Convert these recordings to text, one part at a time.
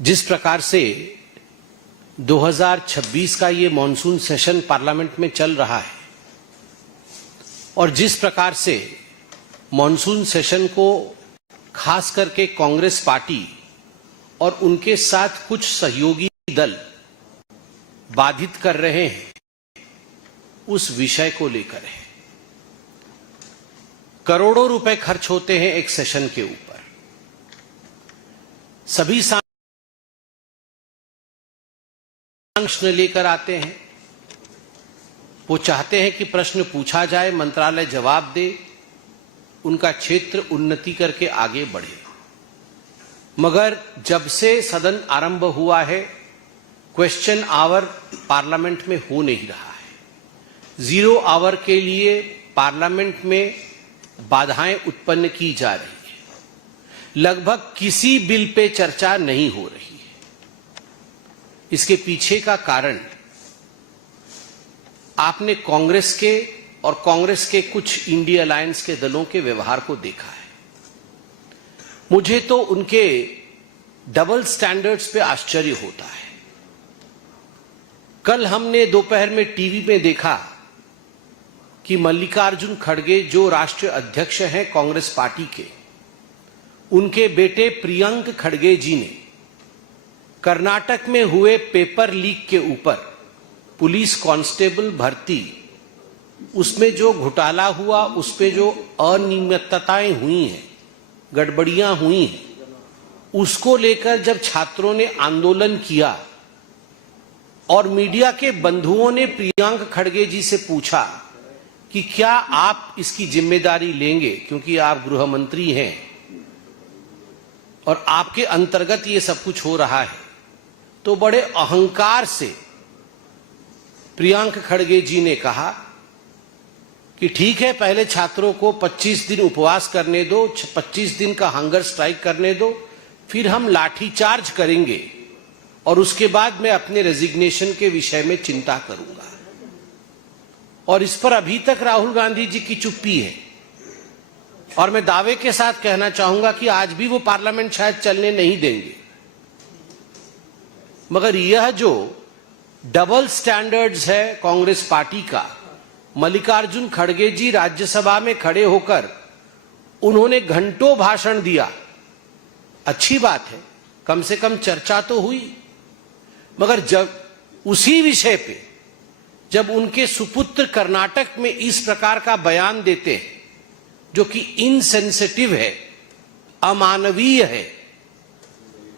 जिस प्रकार से 2026 का ये मॉनसून सेशन पार्लियामेंट में चल रहा है और जिस प्रकार से मॉनसून सेशन को खास करके कांग्रेस पार्टी और उनके साथ कुछ सहयोगी दल बाधित कर रहे हैं, उस विषय को लेकर है। करोड़ों रुपए खर्च होते हैं एक सेशन के ऊपर। सभी प्रश्न लेकर आते हैं, वो चाहते हैं कि प्रश्न पूछा जाए, मंत्रालय जवाब दे, उनका क्षेत्र उन्नति करके आगे बढ़े। मगर जब से सदन आरंभ हुआ है, क्वेश्चन आवर पार्लियामेंट में हो नहीं रहा है। 0 आवर के लिए पार्लियामेंट में बाधाएं उत्पन्न की जा रही है। लगभग किसी बिल पे चर्चा नहीं हो रही है। इसके पीछे का कारण आपने कांग्रेस के और कांग्रेस के कुछ इंडिया अलायंस के दलों के व्यवहार को देखा है। मुझे तो उनके डबल स्टैंडर्ड्स पे आश्चर्य होता है। कल हमने दोपहर में टीवी में देखा कि मल्लिकार्जुन खड़गे, जो राष्ट्रीय अध्यक्ष हैं कांग्रेस पार्टी के, उनके बेटे प्रियंक खड़गे जी ने कर्नाटक में हुए पेपर लीक के ऊपर पुलिस कांस्टेबल भर्ती, उसमें जो घोटाला हुआ, उस पे जो अनियमितताएं हुई हैं, गड़बड़ियां हुई हैं, उसको लेकर जब छात्रों ने आंदोलन किया और मीडिया के बंधुओं ने प्रियंक खड़गे जी से पूछा कि क्या आप इसकी जिम्मेदारी लेंगे, क्योंकि आप गृह मंत्री हैं और आपके अंतर्गत ये सब कुछ हो रहा है, तो बड़े अहंकार से प्रियंक खड़गे जी ने कहा कि ठीक है, पहले छात्रों को 25 दिन उपवास करने दो, 25 दिन का हंगर स्ट्राइक करने दो, फिर हम लाठीचार्ज करेंगे और उसके बाद मैं अपने रेजिग्नेशन के विषय में चिंता करूंगा। और इस पर अभी तक राहुल गांधी जी की चुप्पी है और मैं दावे के साथ कहना चाहूंगा कि आज भी वो पार्लियामेंट शायद चलने नहीं देंगे। मगर यह जो डबल स्टैंडर्ड्स है कांग्रेस पार्टी का, मल्लिकार्जुन खड़गे जी राज्यसभा में खड़े होकर उन्होंने घंटों भाषण दिया, अच्छी बात है, कम से कम चर्चा तो हुई। मगर जब उसी विषय पे जब उनके सुपुत्र कर्नाटक में इस प्रकार का बयान देते हैं जो कि इनसेंसिटिव है, अमानवीय है,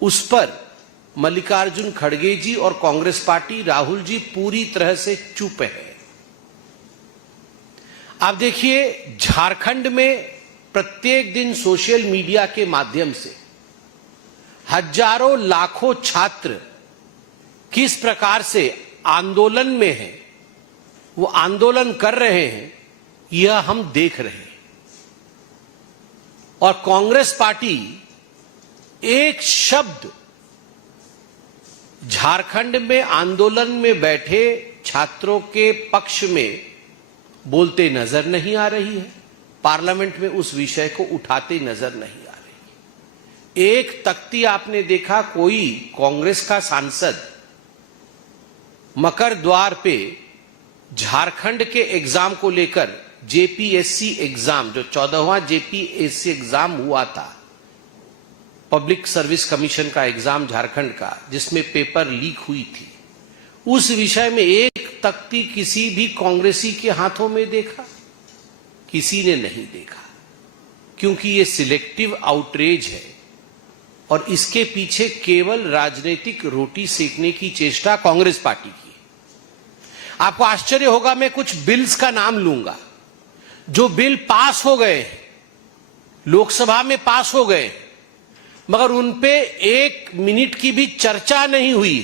उस पर मल्लिकार्जुन खड़गे जी और कांग्रेस पार्टी, राहुल जी पूरी तरह से चुप है। आप देखिए, झारखंड में प्रत्येक दिन सोशल मीडिया के माध्यम से हजारों लाखों छात्र किस प्रकार से आंदोलन में हैं, वो आंदोलन कर रहे हैं, यह हम देख रहे हैं। और कांग्रेस पार्टी एक शब्द झारखंड में आंदोलन में बैठे छात्रों के पक्ष में बोलते नजर नहीं आ रही है, पार्लियामेंट में उस विषय को उठाते नजर नहीं आ रही। एक तख्ती आपने देखा, कोई कांग्रेस का सांसद मकर द्वार पे झारखंड के एग्जाम को लेकर, जेपीएससी एग्जाम, जो 14वां जेपीएससी एग्जाम हुआ था, पब्लिक सर्विस कमीशन का एग्जाम झारखंड का, जिसमें पेपर लीक हुई थी, उस विषय में एक तख्ती किसी भी कांग्रेसी के हाथों में देखा? किसी ने नहीं देखा, क्योंकि ये सिलेक्टिव आउटरीच है और इसके पीछे केवल राजनीतिक रोटी सेकने की चेष्टा कांग्रेस पार्टी की। आपको आश्चर्य होगा, मैं कुछ बिल्स का नाम लूंगा जो बिल पास हो गए, लोकसभा में पास हो गए, मगर उन पे 1 मिनट की भी चर्चा नहीं हुई।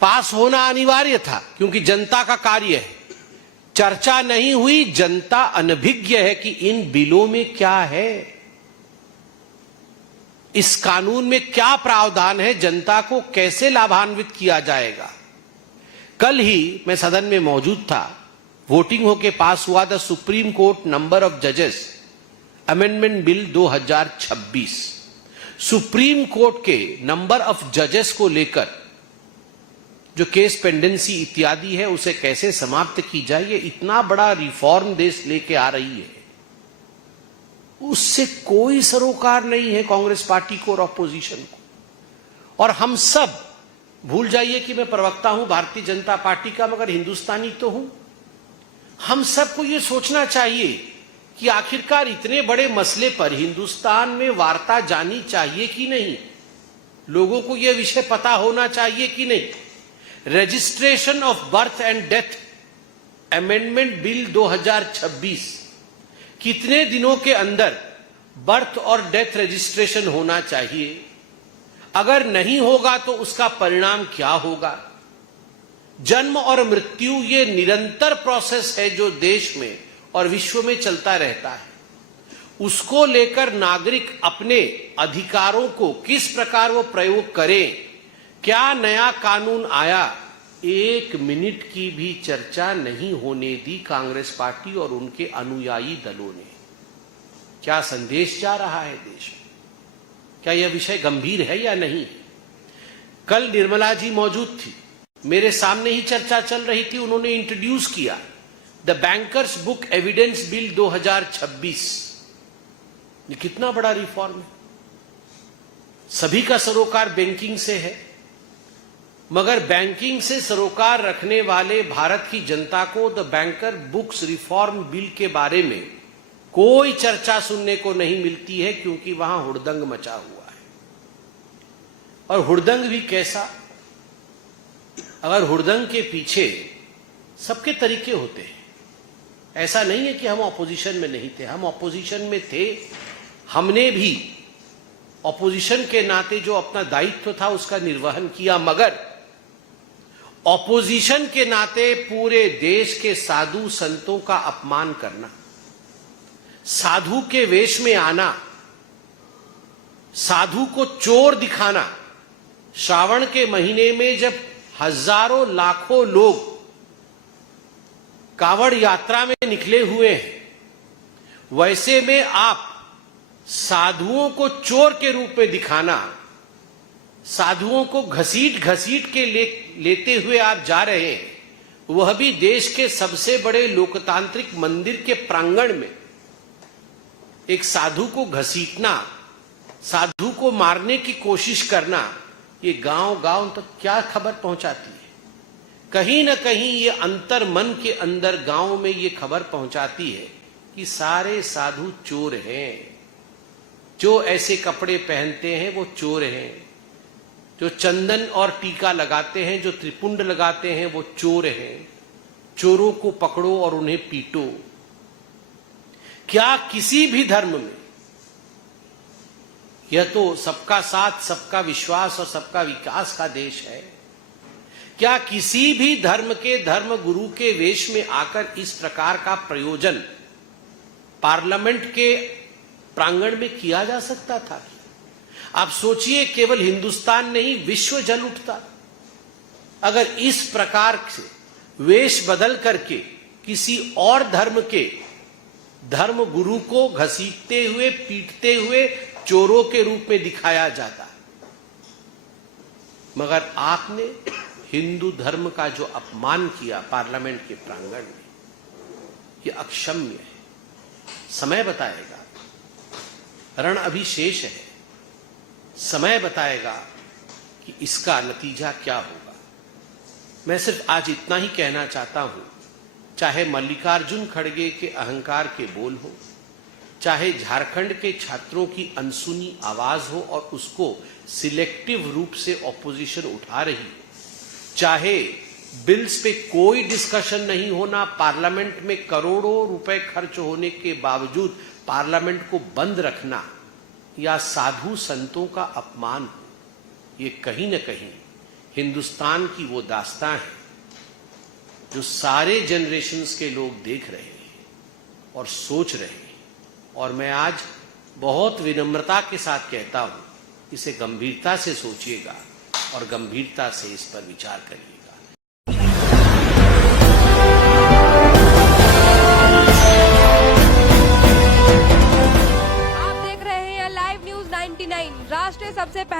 पास होना अनिवार्य था क्योंकि जनता का कार्य है, चर्चा नहीं हुई। जनता अनभिज्ञ है कि इन बिलों में क्या है, इस कानून में क्या प्रावधान है, जनता को कैसे लाभान्वित किया जाएगा। कल ही मैं सदन में मौजूद था, वोटिंग होके पास हुआ the supreme court number of जजेस अमेंडमेंट बिल 2026, सुप्रीम कोर्ट के नंबर ऑफ जजेस को लेकर जो केस पेंडेंसी इत्यादि है उसे कैसे समाप्त की जाए, ये इतना बड़ा रिफॉर्म देश लेके आ रही है, उससे कोई सरोकार नहीं है कांग्रेस पार्टी को और अपोजिशन को। और हम सब, भूल जाइए कि मैं प्रवक्ता हूं भारतीय जनता पार्टी का, मगर हिंदुस्तानी तो हूं। हम सबको यह सोचना चाहिए कि आखिरकार इतने बड़े मसले पर हिंदुस्तान में वार्ता जानी चाहिए कि नहीं, लोगों को यह विषय पता होना चाहिए कि नहीं। Registration of birth and death amendment bill 2026, कितने दिनों के अंदर बर्थ और डेथ रजिस्ट्रेशन होना चाहिए, अगर नहीं होगा तो उसका परिणाम क्या होगा। जन्म और मृत्यु ये निरंतर प्रोसेस है जो देश में और विश्व में चलता रहता है। उसको लेकर नागरिक अपने अधिकारों को किस प्रकार वो प्रयोग करें, क्या नया कानून आया, एक मिनट की भी चर्चा नहीं होने दी कांग्रेस पार्टी और उनके अनुयायी दलों ने। क्या संदेश जा रहा है देश में? क्या यह विषय गंभीर है या नहीं? कल निर्मला जी मौजूद थी, मेरे सामने ही चर्चा चल रही थी, उन्होंने इंट्रोड्यूस किया the bankers book evidence bill 2026। ये कितना बड़ा रिफॉर्म है। सभी का सरोकार बैंकिंग से है, मगर बैंकिंग से सरोकार रखने वाले भारत की जनता को the banker books reform bill के बारे में कोई चर्चा सुनने को नहीं मिलती है, क्योंकि वहां हुड़दंग मचा हुआ है। और हुड़दंग भी कैसा? अगर हुड़दंग के पीछे सबके तरीके होते हैं, ऐसा नहीं है कि हम ऑपोजिशन में नहीं थे, हम ऑपोजिशन में थे। हमने भी ऑपोजिशन के नाते जो अपना दायित्व था उसका निर्वहन किया, मगर ऑपोजिशन के नाते पूरे देश के साधु संतों का अपमान करना, साधु के वेश में आना, साधु को चोर दिखाना, श्रावण के महीने में जब हजारों लाखों लोग कांवड़ यात्रा में निकले हुए हैं, वैसे में आप साधुओं को चोर के रूप में दिखाना, साधुओं को घसीट घसीट के लेते हुए आप जा रहे हैं, वह भी देश के सबसे बड़े लोकतांत्रिक मंदिर के प्रांगण में। एक साधु को घसीटना, साधु को मारने की कोशिश करना, ये गांव गांव तक क्या खबर पहुंचाती है? कहीं ना कहीं ये अंतर मन के अंदर गांव में ये खबर पहुंचाती है कि सारे साधु चोर हैं। जो ऐसे कपड़े पहनते हैं वो चोर हैं, जो चंदन और टीका लगाते हैं, जो त्रिपुंड लगाते हैं वो चोर हैं। चोरों को पकड़ो और उन्हें पीटो। क्या किसी भी धर्म में, यह तो सबका साथ, सबका विश्वास और सबका विकास का देश है, क्या किसी भी धर्म के धर्म गुरु के वेश में आकर इस प्रकार का प्रयोजन पार्लियामेंट के प्रांगण में किया जा सकता था? आप सोचिए, केवल हिंदुस्तान नहीं विश्व जल उठता अगर इस प्रकार से वेश बदल करके किसी और धर्म के धर्म गुरु को घसीटते हुए, पीटते हुए चोरों के रूप में दिखाया जाता। मगर आपने हिंदू धर्म का जो अपमान किया पार्लियामेंट के प्रांगण में, यह अक्षम्य है। समय बताएगा, रण अभी शेष है, समय बताएगा कि इसका नतीजा क्या होगा। मैं सिर्फ आज इतना ही कहना चाहता हूं, चाहे मल्लिकार्जुन खड़गे के अहंकार के बोल हो, चाहे झारखंड के छात्रों की अनसुनी आवाज हो और उसको सिलेक्टिव रूप से ऑपोजिशन उठा रही हो, चाहे बिल्स पे कोई डिस्कशन नहीं होना, पार्लियामेंट में करोड़ों रुपए खर्च होने के बावजूद पार्लियामेंट को बंद रखना, या साधु संतों का अपमान हो, ये कहीं न कहीं हिंदुस्तान की वो दास्तां है जो सारे जनरेशन्स के लोग देख रहे हैं और सोच रहे हैं। और मैं आज बहुत विनम्रता के साथ कहता हूं, इसे गंभीरता से सोचिएगा और गंभीरता से इस पर विचार करिएगा। आप देख रहे हैं लाइव न्यूज 19 1999 राष्ट्र सबसे पहले